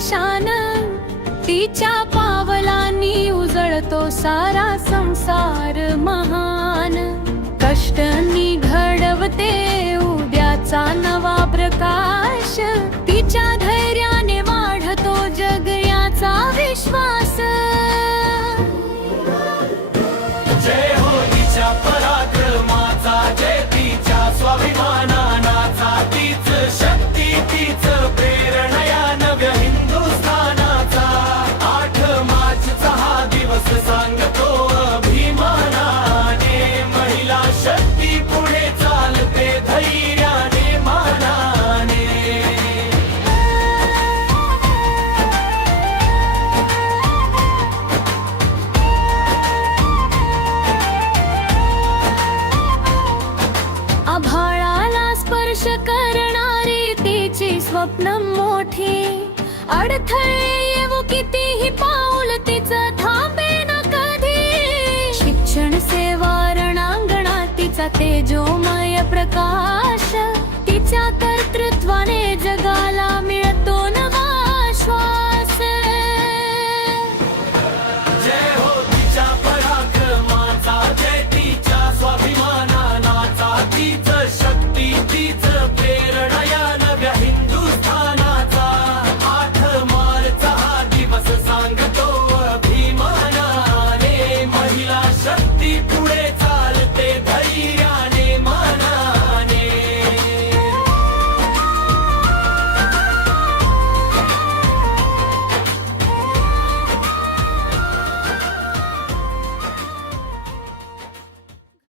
शान, तिच्या पावलांनी उजळतो सारा संसार महान। कष्टांनी घडवते उद्याचा नवा प्रकाश, तिच्या धैर्याने वाढतो जग याचा विश्वास। जय हो तिच्या पराक्रमाचा, जय तिच्या स्वाभिमानाचा, तीच शक्ती तीच प्रेरणा या नव्या हिंदुस्थानाचा। 8 मार्चचा हा दिवस सांगतो अभिमानाने, महिला शक्ती पुढे चालते धैर्याने मानाने। आभाळाला स्पर्श करणारी तिची स्वप्न मोठी, अडथळे येवो कितीही पाऊल तिचं थांबे न कधी। शिक्षण सेवा रणांगणात तिचा तेजोमय प्रकाश, तिच्या कर्तृत्वाने जगाला